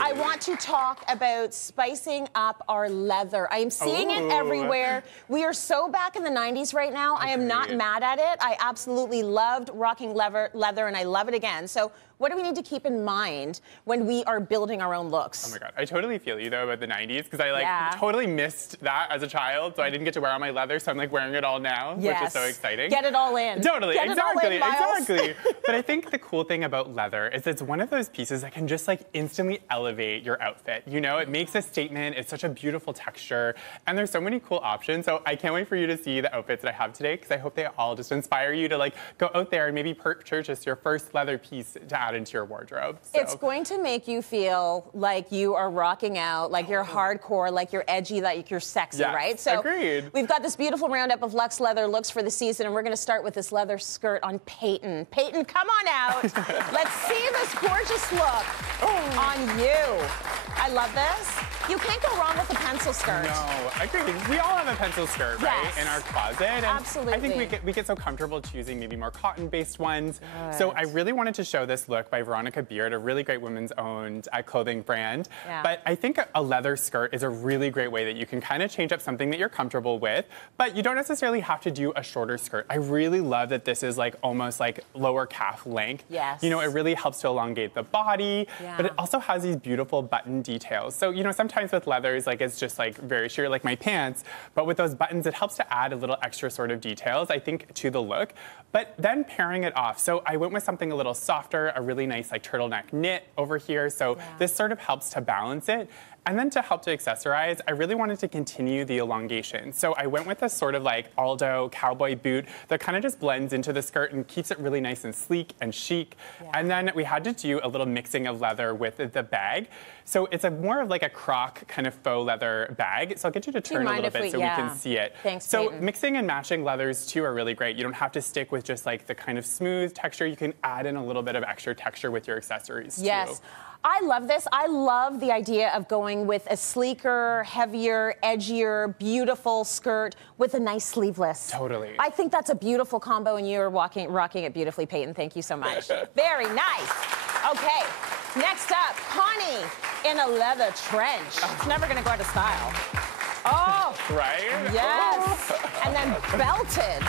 I want to talk about spicing up our leather. I am seeing it everywhere. We are so back in the 90s right now. I am not mad at it. I absolutely loved rocking leather, and I love it again. So what do we need to keep in mind when we are building our own looks? Oh my God, I totally feel you though about the 90s because I totally missed that as a child, so I didn't get to wear all my leather, so I'm like wearing it all now, which is so exciting. Get it all in. Totally, Get exactly, it all in, exactly. But I think the cool thing about leather is it's one of those pieces that can just like instantly elevate your outfit. You know, it makes a statement. It's such a beautiful texture, and there's so many cool options. So I can't wait for you to see the outfits that I have today because I hope they all just inspire you to like go out there and maybe purchase your first leather piece to add into your wardrobe. So. It's going to make you feel like you are rocking out, like you're hardcore, like you're edgy, like you're sexy, right? So agreed. We've got this beautiful roundup of luxe leather looks for the season, and we're going to start with this leather skirt on Peyton. Peyton, come on out. Let's see this gorgeous look on you. I love this. You can't go wrong with a pencil skirt. No, agreed. We all have a pencil skirt, right, in our closet. And absolutely. I think we get so comfortable choosing maybe more cotton-based ones. So I really wanted to show this look by Veronica Beard, a really great women's-owned clothing brand. But I think a leather skirt is a really great way that you can kind of change up something that you're comfortable with, but you don't necessarily have to do a shorter skirt. I really love that this is like almost like lower calf length. Yes. You know, it really helps to elongate the body, but it also has these beautiful button details. So, you know, sometimes with leathers, like it's just like very sheer, like my pants, but with those buttons, it helps to add a little extra sort of details, I think, to the look, but then pairing it off. So I went with something a little softer, a really nice like turtleneck knit over here. So this sort of helps to balance it. And then to help to accessorize, I really wanted to continue the elongation. So I went with a sort of like Aldo cowboy boot that kind of just blends into the skirt and keeps it really nice and sleek and chic. And then we had to do a little mixing of leather with the bag. So it's more of like a croc kind of faux leather bag. So I'll get you to turn a little bit so we can see it. Thanks, so Peyton. Mixing and matching leathers too are really great. You don't have to stick with just like the kind of smooth texture. You can add in a little bit of extra texture with your accessories too. I love this. I love the idea of going with a sleeker, heavier, edgier, beautiful skirt with a nice sleeveless. Totally. I think that's a beautiful combo, and you're rocking it beautifully, Peyton. Thank you so much. Very nice. Okay, next up, Connie in a leather trench. It's never going to go out of style. Oh. Right? Yes. And then belted.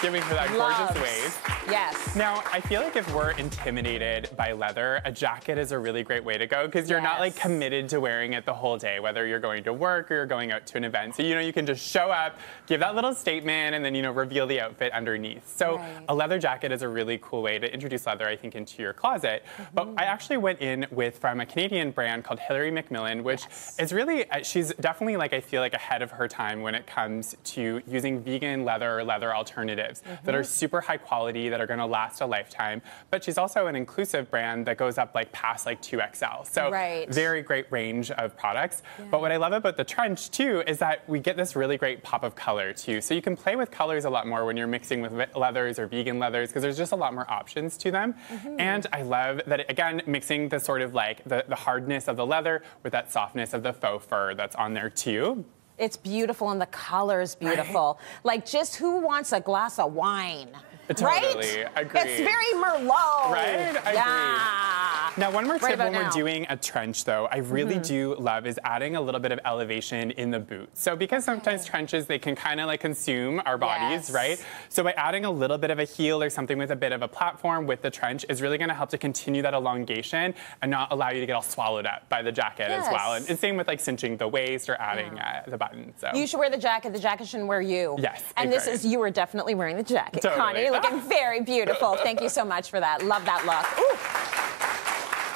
Giving her that gorgeous waist. Yes. Now, I feel like if we're intimidated by leather, a jacket is a really great way to go because you're not like committed to wearing it the whole day, whether you're going to work or you're going out to an event. So, you know, you can just show up, give that little statement, and then, you know, reveal the outfit underneath. So a leather jacket is a really cool way to introduce leather, I think, into your closet. But I actually went in from a Canadian brand called Hilary Macmillan, which is really, she's definitely like, I feel like ahead of her time when it comes to using vegan leather or leather alternatives that are super high quality, that are going to last a lifetime. But she's also an inclusive brand that goes up like past like 2XL. So very great range of products. But what I love about the trench too is that we get this really great pop of color too. So you can play with colors a lot more when you're mixing with leathers or vegan leathers because there's just a lot more options to them. And I love that, again, mixing the sort of like the hardness of the leather with that softness of the faux fur that's on there too. It's beautiful, and the color's beautiful. Like, just who wants a glass of wine? Totally, agree. It's very Merlot. Right? I agree. Now, one more tip when we're doing a trench, though, I really do love is adding a little bit of elevation in the boot. So because sometimes trenches, they can kind of like consume our bodies, right? So by adding a little bit of a heel or something with a bit of a platform with the trench is really going to help to continue that elongation and not allow you to get all swallowed up by the jacket as well. And same with like cinching the waist or adding the button. So you should wear the jacket shouldn't wear you. Yes. And this is, you are definitely wearing the jacket, Connie. Looking very beautiful. Thank you so much for that. Love that look. Ooh.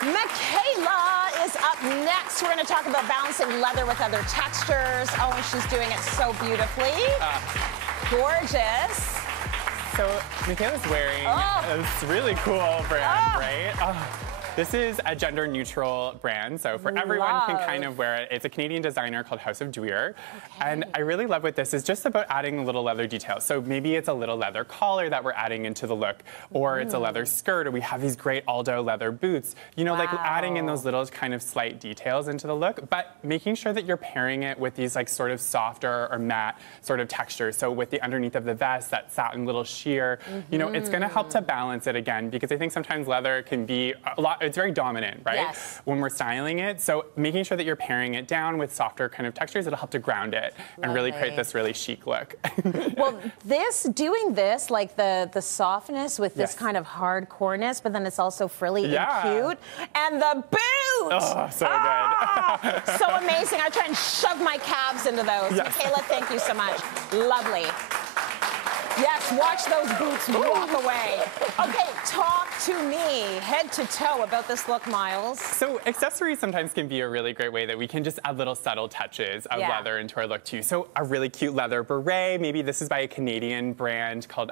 Michaela is up next. We're going to talk about balancing leather with other textures. Oh, and she's doing it so beautifully. Gorgeous. So Michaela's wearing this really cool brand, right? This is a gender-neutral brand, so for everyone can kind of wear it. It's a Canadian designer called House of Duer. And I really love what this is just about adding a little leather detail. So maybe it's a little leather collar that we're adding into the look, or it's a leather skirt, or we have these great Aldo leather boots. You know, like adding in those little kind of slight details into the look, but making sure that you're pairing it with these like sort of softer or matte sort of textures. So with the underneath of the vest, that satin little sheer, you know, it's gonna help to balance it again, because I think sometimes leather can be a lot, it's very dominant, right? Yes. When we're styling it. So making sure that you're paring it down with softer kind of textures, it'll help to ground it and really create this really chic look. Well, doing this, like the softness with this kind of hardcoreness, but then it's also frilly and cute. And the boots! Oh, so good. So amazing. I try and shove my calves into those. Yes. Michaela, thank you so much. Lovely. Yes, watch those boots walk away. Okay, talk to me, head to toe, about this look, Myles. So accessories sometimes can be a really great way that we can just add little subtle touches of leather into our look too. So a really cute leather beret, maybe this is by a Canadian brand called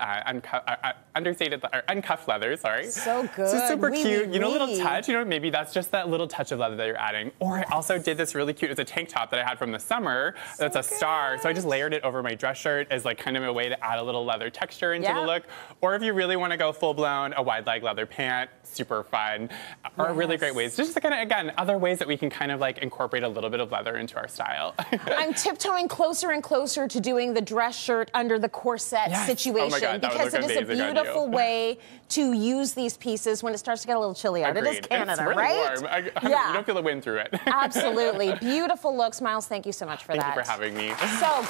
Uncuffed Leather, sorry. So good. So super cute, you know, little touch, you know, maybe that's just that little touch of leather that you're adding. Or I also did this really cute, it's a tank top that I had from the summer, that's a star. So I just layered it over my dress shirt as like kind of a way to add a little leather texture into the look. Or if you really want to go full blown, a wide leg leather pant, super fun, are really great ways. Just to kind of, again, other ways that we can kind of like incorporate a little bit of leather into our style. I'm tiptoeing closer and closer to doing the dress shirt under the corset situation, oh my God, because it is a beautiful way to use these pieces when it starts to get a little chilly out. It is Canada, it's really right? Warm. You don't feel the wind through it. Absolutely. Beautiful looks. Myles, thank you so much for that. Thank you for having me. So